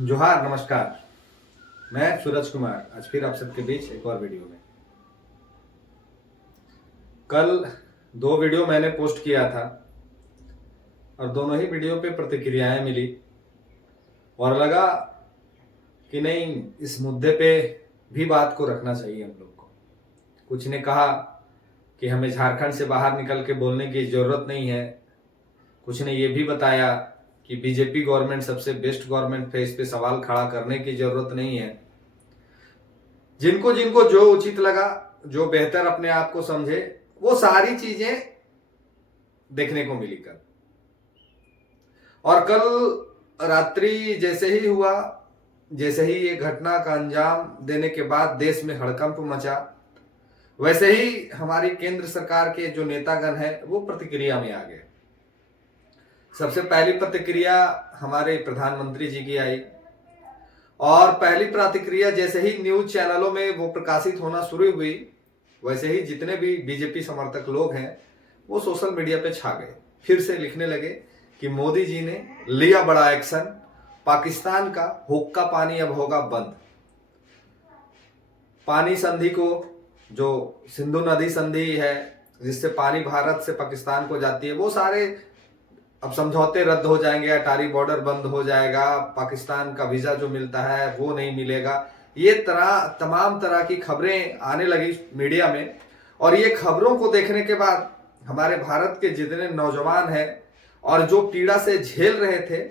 जोहार, नमस्कार। मैं सूरज कुमार आज फिर आप सबके बीच एक और वीडियो में। कल 2 वीडियो मैंने पोस्ट किया था और दोनों ही वीडियो पे प्रतिक्रियाएं मिली और लगा कि नहीं, इस मुद्दे पे भी बात को रखना चाहिए हम लोग को। कुछ ने कहा कि हमें झारखंड से बाहर निकल के बोलने की जरूरत नहीं है। कुछ ने ये भी बताया कि बीजेपी गवर्नमेंट सबसे बेस्ट गवर्नमेंट है, इस पे सवाल खड़ा करने की जरूरत नहीं है। जिनको जिनको जो उचित लगा, जो बेहतर अपने आप को समझे, वो सारी चीजें देखने को मिली कल। और कल रात्रि जैसे ही हुआ, जैसे ही ये घटना का अंजाम देने के बाद देश में हड़कंप मचा, वैसे ही हमारी केंद्र सरकार के जो नेतागण हैं वो प्रतिक्रिया में आ गए। सबसे पहली प्रतिक्रिया हमारे प्रधानमंत्री जी की आई और पहली प्रतिक्रिया जैसे ही न्यूज चैनलों में वो प्रकाशित होना शुरू हुई, वैसे ही जितने भी बीजेपी समर्थक लोग हैं वो सोशल मीडिया पे छा गए। फिर से लिखने लगे कि मोदी जी ने लिया बड़ा एक्शन, पाकिस्तान का हुक्का पानी अब होगा बंद। पानी संधि को, जो सिंधु नदी संधि है जिससे पानी भारत से पाकिस्तान को जाती है, वो सारे अब समझौते रद्द हो जाएंगे, अटारी बॉर्डर बंद हो जाएगा, पाकिस्तान का वीजा जो मिलता है वो नहीं मिलेगा। ये तमाम तरह की खबरें आने लगी मीडिया में। और ये खबरों को देखने के बाद हमारे भारत के जितने नौजवान हैं और जो पीड़ा से झेल रहे थे,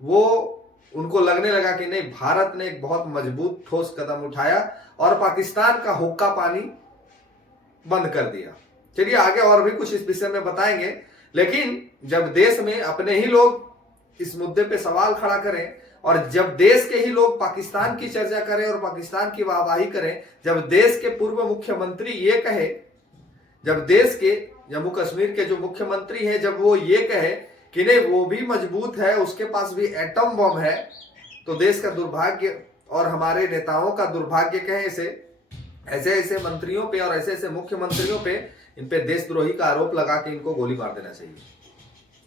वो उनको लगने लगा कि नहीं, भारत ने एक बहुत मजबूत ठोस कदम उठाया और पाकिस्तान का हुक्का पानी बंद कर दिया। चलिए आगे और भी कुछ इस विषय में बताएंगे, लेकिन जब देश में अपने ही लोग इस मुद्दे पे सवाल खड़ा करें और जब देश के ही लोग पाकिस्तान की चर्चा करें और पाकिस्तान की वाहवाही करें, जब देश के पूर्व मुख्यमंत्री ये कहे, जब देश के जम्मू कश्मीर के जो मुख्यमंत्री हैं जब वो ये कहे कि नहीं वो भी मजबूत है, उसके पास भी एटम बम है, तो देश का दुर्भाग्य और हमारे नेताओं का दुर्भाग्य कहें इसे, ऐसे ऐसे मंत्रियों पे और ऐसे ऐसे मुख्यमंत्रियों पे, इन पे देशद्रोही का आरोप लगा के इनको गोली मार देना चाहिए।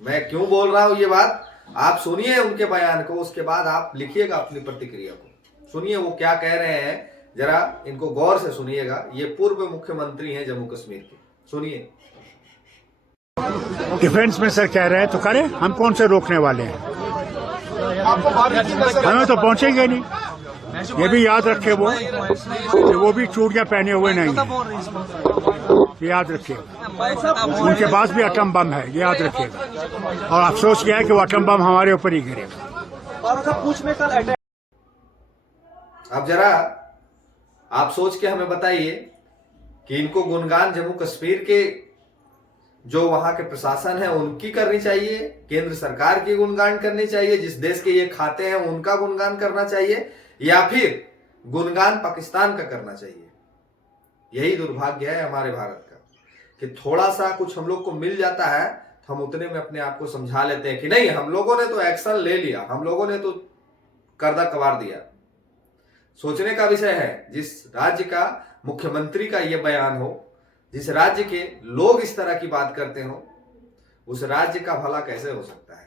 मैं क्यों बोल रहा हूं ये बात, आप सुनिए उनके बयान को, उसके बाद आप लिखिएगा अपनी प्रतिक्रिया को। सुनिए वो क्या कह रहे हैं, जरा इनको गौर से सुनिएगा। ये पूर्व मुख्यमंत्री हैं जम्मू कश्मीर के, सुनिए। डिफेंस में सर कह रहे हैं तो करें, हम कौन से रोकने वाले हैं, हमें तो पहुंचेंगे नहीं। ये भी याद रखे वो भी चूड़ियां पहने हुए नहीं है, याद रखिएगा। उनके पास भी एटम बम है, ये याद रखिएगा। और अफसोस किया है कि वो एटम बम हमारे ऊपर ही गिरेगा। अब जरा आप सोच के हमें बताइए कि इनको गुणगान जम्मू कश्मीर के जो वहां के प्रशासन है उनकी करनी चाहिए, केंद्र सरकार की गुणगान करनी चाहिए, जिस देश के ये खाते हैं उनका गुणगान करना चाहिए, या फिर गुणगान पाकिस्तान का करना चाहिए? यही दुर्भाग्य है हमारे भारत का कि थोड़ा सा कुछ हम लोग को मिल जाता है तो हम उतने में अपने आप को समझा लेते हैं कि नहीं, हम लोगों ने तो एक्शन ले लिया, हम लोगों ने तो कर्दा कवार दिया। सोचने का विषय है, जिस राज्य का मुख्यमंत्री का यह बयान हो, जिस राज्य के लोग इस तरह की बात करते हो, उस राज्य का भला कैसे हो सकता है?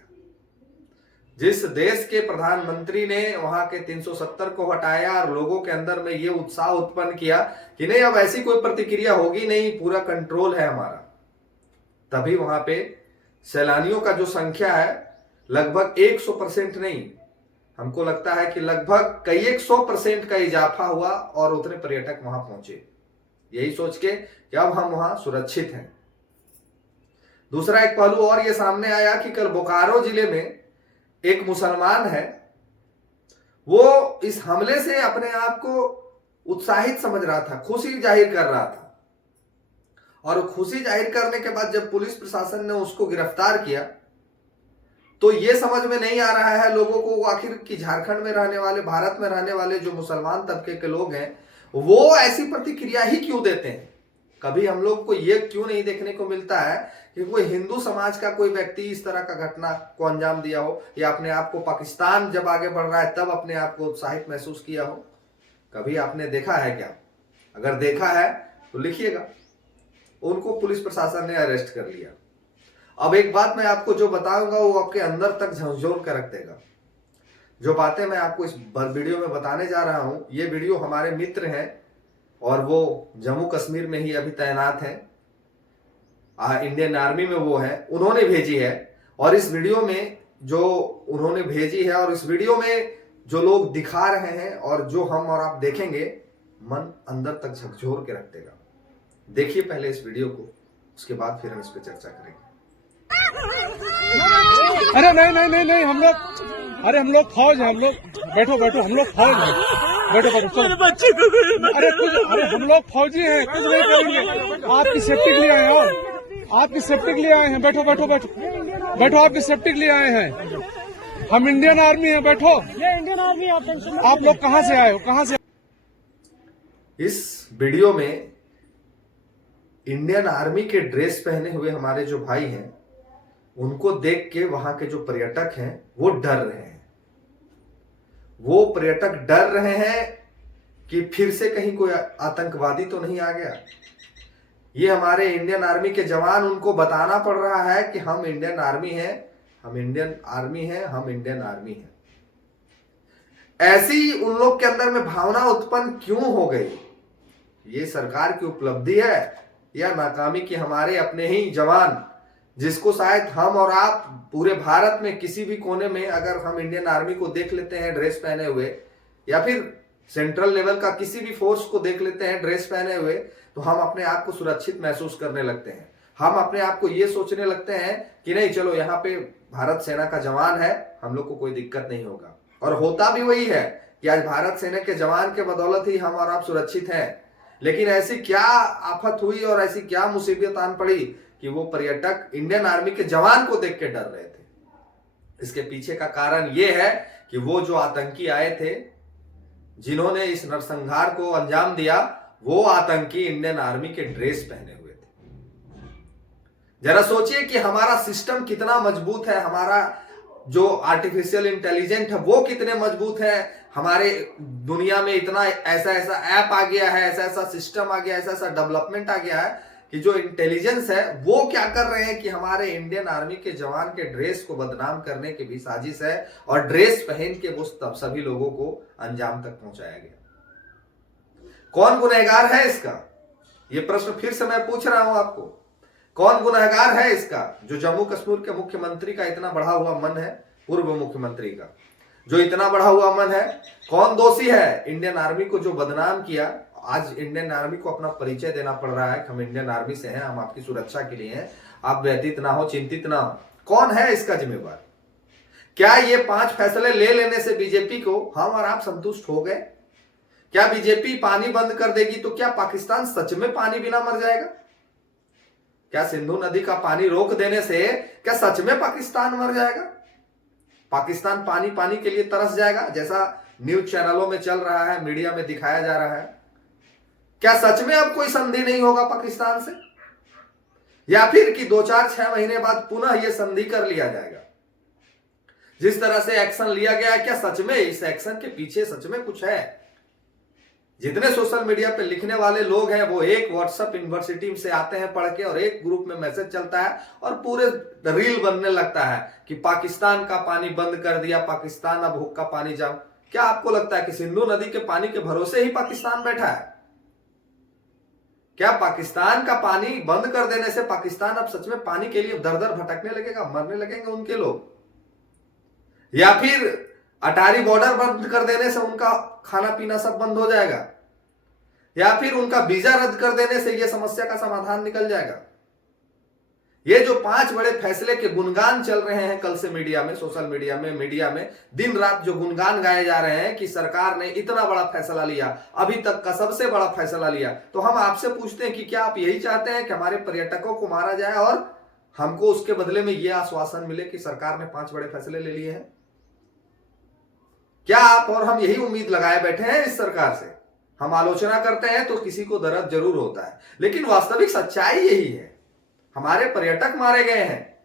जिस देश के प्रधानमंत्री ने वहां के 370 को हटाया और लोगों के अंदर में ये उत्साह उत्पन्न किया कि नहीं अब ऐसी कोई प्रतिक्रिया होगी नहीं, पूरा कंट्रोल है हमारा, तभी वहां पे सैलानियों का जो संख्या है लगभग 100% नहीं, हमको लगता है कि लगभग कई 100% का इजाफा हुआ और उतने पर्यटक वहां पहुंचे, यही सोच के कि अब हम वहां सुरक्षित हैं। दूसरा एक पहलू और ये सामने आया कि कल बोकारो जिले में एक मुसलमान है, वो इस हमले से अपने आप को उत्साहित समझ रहा था, खुशी जाहिर कर रहा था, और खुशी जाहिर करने के बाद जब पुलिस प्रशासन ने उसको गिरफ्तार किया तो ये समझ में नहीं आ रहा है लोगों को आखिर कि झारखंड में रहने वाले, भारत में रहने वाले जो मुसलमान तबके के लोग हैं वो ऐसी प्रतिक्रिया ही क्यों देते हैं। कभी हम लोग को ये क्यों नहीं देखने को मिलता है कि कोई हिंदू समाज का कोई व्यक्ति इस तरह का घटना को अंजाम दिया हो, या अपने आप को पाकिस्तान जब आगे बढ़ रहा है तब अपने आप को उत्साहित महसूस किया हो? कभी आपने देखा है क्या? अगर देखा है तो लिखिएगा। उनको पुलिस प्रशासन ने अरेस्ट कर लिया। अब एक बात मैं आपको जो बताऊंगा वो आपके अंदर तक झंझोर कर रख देगा। जो बातें मैं आपको इस वीडियो में बताने जा रहा हूं, ये वीडियो हमारे मित्र हैं और वो जम्मू कश्मीर में ही अभी तैनात हैं, इंडियन आर्मी में वो है, उन्होंने भेजी है। और इस वीडियो में जो उन्होंने भेजी है और इस वीडियो में जो लोग दिखा रहे हैं और जो हम और आप देखेंगे, मन अंदर तक झकझोर के रख देगा। देखिए पहले इस वीडियो को, उसके बाद फिर हम इस पे चर्चा करेंगे। अरे नहीं नहीं नहीं नहीं, हम लोग फौज है, हम लोग बैठो बैठो, हम लोग फौज है, बैठो बैठो चलो। अरे हम लोग फौजी हैं, कुछ नहीं करेंगे। आपकी सेफ्टी के लिए आए हैं, और आपकी सेफ्टी के लिए आए हैं। बैठो बैठो बैठो बैठो, आपकी सेफ्टी के लिए आए हैं। हम इंडियन आर्मी हैं, बैठो। ये इंडियन आर्मी, आप लोग कहाँ से आए हो, कहाँ से? इस वीडियो में इंडियन आर्मी के ड्रेस पहने हुए हमारे जो भाई हैं, उनको देख के वहां के जो पर्यटक हैं वो डर रहे हैं। वो पर्यटक डर रहे हैं कि फिर से कहीं कोई आतंकवादी तो नहीं आ गया। ये हमारे इंडियन आर्मी के जवान, उनको बताना पड़ रहा है कि हम इंडियन आर्मी हैं, हम इंडियन आर्मी हैं, हम इंडियन आर्मी हैं। ऐसी उन लोग के अंदर में भावना उत्पन्न क्यों हो गई? ये सरकार की उपलब्धि है या नाकामी की हमारे अपने ही जवान, जिसको शायद हम और आप पूरे भारत में किसी भी कोने में अगर हम इंडियन आर्मी को देख लेते हैं ड्रेस पहने हुए, या फिर सेंट्रल लेवल का किसी भी फोर्स को देख लेते हैं ड्रेस पहने हुए, तो हम अपने आप को सुरक्षित महसूस करने लगते हैं। हम अपने आप को ये सोचने लगते हैं कि नहीं, चलो यहाँ पे भारत सेना का जवान है, हम लोग को कोई दिक्कत नहीं होगा। और होता भी वही है कि आज भारत सेना के जवान के बदौलत ही हम और आप सुरक्षित हैं। लेकिन ऐसी क्या आफत हुई और ऐसी क्या मुसीबत आन पड़ी कि वो पर्यटक इंडियन आर्मी के जवान को देख के डर रहे थे? इसके पीछे का कारण ये है कि वो जो आतंकी आए थे, जिन्होंने इस नरसंहार को अंजाम दिया, वो आतंकी इंडियन आर्मी के ड्रेस पहने हुए थे। जरा सोचिए कि हमारा सिस्टम कितना मजबूत है, हमारा जो आर्टिफिशियल इंटेलिजेंट है वो कितने मजबूत है। हमारे दुनिया में इतना ऐसा ऐप आ गया है, ऐसा ऐसा सिस्टम आ गया, ऐसा डेवलपमेंट आ गया है कि जो इंटेलिजेंस है वो क्या कर रहे हैं कि हमारे इंडियन आर्मी के जवान के ड्रेस को बदनाम करने की भी साजिश है, और ड्रेस पहन के वो सभी लोगों को अंजाम तक पहुंचाया गया। कौन गुनहगार है इसका? ये प्रश्न फिर से मैं पूछ रहा हूं आपको, कौन गुनहगार है इसका? जो जम्मू कश्मीर के मुख्यमंत्री का इतना बढ़ा हुआ मन है, पूर्व मुख्यमंत्री का जो इतना बढ़ा हुआ मन है, कौन दोषी है? इंडियन आर्मी को जो बदनाम किया। आज इंडियन आर्मी को अपना परिचय देना पड़ रहा है कि हम इंडियन आर्मी से हैं, हम आपकी सुरक्षा के लिए हैं, आप व्यतीत ना हो, चिंतित ना हो। कौन है इसका जिम्मेवार? क्या ये 5 फैसले ले लेने से बीजेपी को हम और आप संतुष्ट हो गए? क्या बीजेपी पानी बंद कर देगी तो क्या पाकिस्तान सच में पानी बिना मर जाएगा? क्या सिंधु नदी का पानी रोक देने से क्या सच में पाकिस्तान मर जाएगा? पाकिस्तान पानी पानी के लिए तरस जाएगा, जैसा न्यूज चैनलों में चल रहा है, मीडिया में दिखाया जा रहा है? क्या सच में अब कोई संधि नहीं होगा पाकिस्तान से, या फिर कि 2-4-6 महीने बाद पुनः यह संधि कर लिया जाएगा? जिस तरह से एक्शन लिया गया है, क्या सच में इस एक्शन के पीछे सच में कुछ है? जितने सोशल मीडिया पे लिखने वाले लोग हैं, वो एक व्हाट्सएप यूनिवर्सिटी से आते हैं पढ़ के, और एक ग्रुप में मैसेज चलता है और पूरे रील बनने लगता है कि पाकिस्तान का पानी बंद कर दिया, पाकिस्तान अब हुक्का पानी जाम। क्या आपको लगता है कि सिंधु नदी के पानी के भरोसे ही पाकिस्तान बैठा है? क्या पाकिस्तान का पानी बंद कर देने से पाकिस्तान अब सच में पानी के लिए दर दर भटकने लगेगा, मरने लगेंगे उनके लोग? या फिर अटारी बॉर्डर बंद कर देने से उनका खाना पीना सब बंद हो जाएगा? या फिर उनका वीजा रद्द कर देने से यह समस्या का समाधान निकल जाएगा? ये जो 5 बड़े फैसले के गुणगान चल रहे हैं कल से मीडिया में, सोशल मीडिया में दिन रात जो गुणगान गाए जा रहे हैं कि सरकार ने इतना बड़ा फैसला लिया, अभी तक का सबसे बड़ा फैसला लिया, तो हम आपसे पूछते हैं कि क्या आप यही चाहते हैं कि हमारे पर्यटकों को मारा जाए और हमको उसके बदले में यह आश्वासन मिले कि सरकार ने 5 बड़े फैसले ले लिए हैं? क्या आप और हम यही उम्मीद लगाए बैठे हैं इस सरकार से? हम आलोचना करते हैं तो किसी को दर्द जरूर होता है, लेकिन वास्तविक सच्चाई यही है। हमारे पर्यटक मारे गए हैं,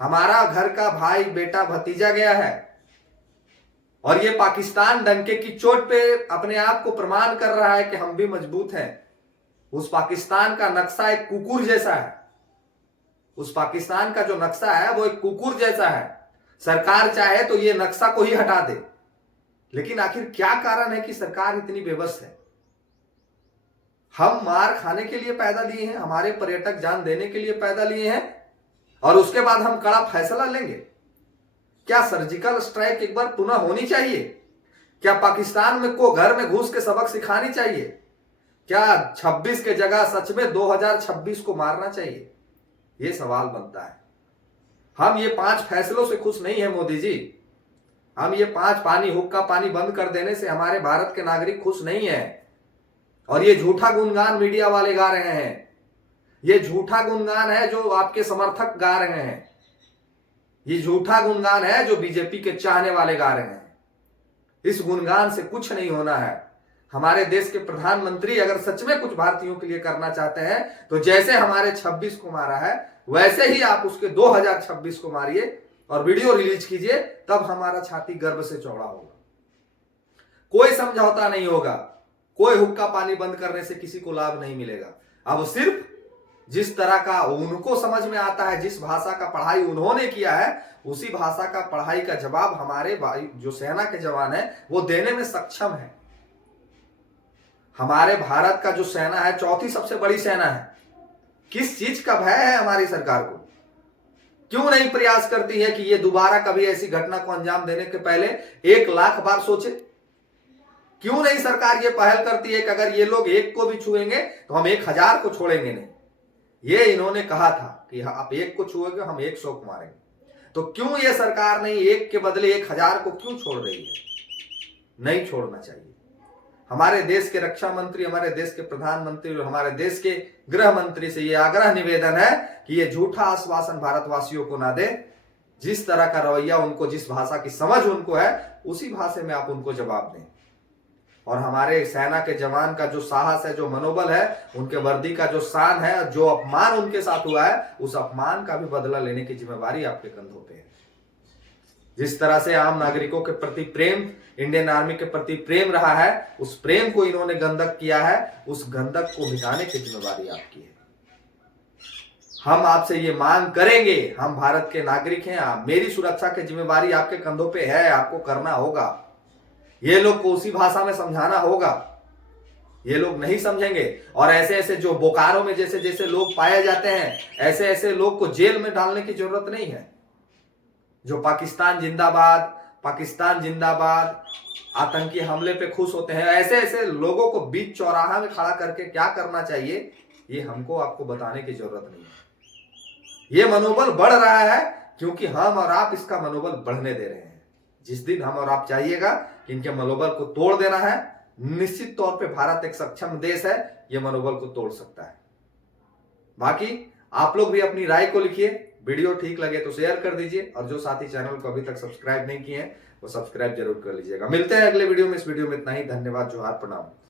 हमारा घर का भाई बेटा भतीजा गया है, और ये पाकिस्तान डंके की चोट पे अपने आप को प्रमाण कर रहा है कि हम भी मजबूत हैं। उस पाकिस्तान का नक्शा एक कुकुर जैसा है। उस पाकिस्तान का जो नक्शा है वो एक कुकुर जैसा है। सरकार चाहे तो ये नक्शा को ही हटा दे, लेकिन आखिर क्या कारण है कि सरकार इतनी बेबस है? हम मार खाने के लिए पैदा लिए हैं, हमारे पर्यटक जान देने के लिए पैदा लिए हैं, और उसके बाद हम कड़ा फैसला लेंगे? क्या सर्जिकल स्ट्राइक एक बार पुनः होनी चाहिए? क्या पाकिस्तान में को घर में घुस के सबक सिखानी चाहिए? क्या 26 के जगह सच में 2026 को मारना चाहिए? यह सवाल बनता है। हम ये 5 फैसलों से खुश नहीं है मोदी जी। हम ये 5 पानी हुक्का पानी बंद कर देने से हमारे भारत के नागरिक खुश नहीं है। और ये झूठा गुणगान मीडिया वाले गा रहे हैं, ये झूठा गुणगान है जो आपके समर्थक गा रहे हैं, ये झूठा गुणगान है जो बीजेपी के चाहने वाले गा रहे हैं। इस गुणगान से कुछ नहीं होना है। हमारे देश के प्रधानमंत्री अगर सच में कुछ भारतीयों के लिए करना चाहते हैं तो जैसे हमारे 26 को मारा है वैसे ही आप उसके 2026 को मारिए और वीडियो रिलीज कीजिए, तब हमारा छाती गर्व से चौड़ा होगा। कोई समझौता नहीं होगा, कोई हुक्का पानी बंद करने से किसी को लाभ नहीं मिलेगा। अब सिर्फ जिस तरह का उनको समझ में आता है, जिस भाषा का पढ़ाई उन्होंने किया है, उसी भाषा का पढ़ाई का जवाब हमारे जो सेना के जवान है वो देने में सक्षम है। हमारे भारत का जो सेना है 4थी सबसे बड़ी सेना है। किस चीज का भय है हमारी सरकार को? क्यों नहीं प्रयास करती है कि ये दोबारा कभी ऐसी घटना को अंजाम देने के पहले 1 लाख बार सोचे? क्यों नहीं सरकार ये पहल करती है कि अगर ये लोग 1 को भी छुएंगे तो हम 1000 को छोड़ेंगे नहीं? ये इन्होंने कहा था कि आप 1 को छुएंगे हम 100 को मारेंगे। तो क्यों ये सरकार नहीं 1 के बदले 1000 को क्यों छोड़ रही है? नहीं छोड़ना चाहिए। हमारे देश के रक्षा मंत्री, हमारे देश के प्रधानमंत्री और हमारे देश के गृह मंत्री से यह आग्रह निवेदन है कि ये झूठा आश्वासन भारतवासियों को ना दे। जिस तरह का रवैया उनको, जिस भाषा की समझ उनको है, उसी भाषा में आप उनको जवाब दें। और हमारे सेना के जवान का जो साहस है, जो मनोबल है, उनके वर्दी का जो शान है, जो अपमान उनके साथ हुआ है, उस अपमान का भी बदला लेने की जिम्मेवारी आपके कंधों पे है। जिस तरह से आम नागरिकों के प्रति प्रेम, इंडियन आर्मी के प्रति प्रेम रहा है, उस प्रेम को इन्होंने गंदक किया है, उस गंदक को मिटाने की जिम्मेवारी आपकी है। हम आपसे ये मांग करेंगे, हम भारत के नागरिक हैं, मेरी सुरक्षा की जिम्मेवारी आपके कंधों पे है, आपको करना होगा। ये लोग को उसी भाषा में समझाना होगा। ये लोग नहीं समझेंगे और ऐसे ऐसे जो बोकारो में जैसे जैसे लोग पाए जाते हैं, ऐसे ऐसे लोग को जेल में डालने की जरूरत नहीं है। जो पाकिस्तान जिंदाबाद, पाकिस्तान जिंदाबाद, आतंकी हमले पे खुश होते हैं, ऐसे ऐसे लोगों को बीच चौराहा में खड़ा करके क्या करना चाहिए, ये हमको आपको बताने की जरूरत नहीं है। ये मनोबल बढ़ रहा है क्योंकि हम और आप इसका मनोबल बढ़ने दे रहे हैं। जिस दिन हम और आप चाहिएगा कि इनके मनोबल को तोड़ देना है, निश्चित तौर पे भारत एक सक्षम देश है, ये मनोबल को तोड़ सकता है। बाकी आप लोग भी अपनी राय को लिखिए, वीडियो ठीक लगे तो शेयर कर दीजिए और जो साथी चैनल को अभी तक सब्सक्राइब नहीं किए हैं वो सब्सक्राइब जरूर कर लीजिएगा। मिलते हैं अगले वीडियो में। इस वीडियो में इतना ही। धन्यवाद, जोहार, प्रणाम।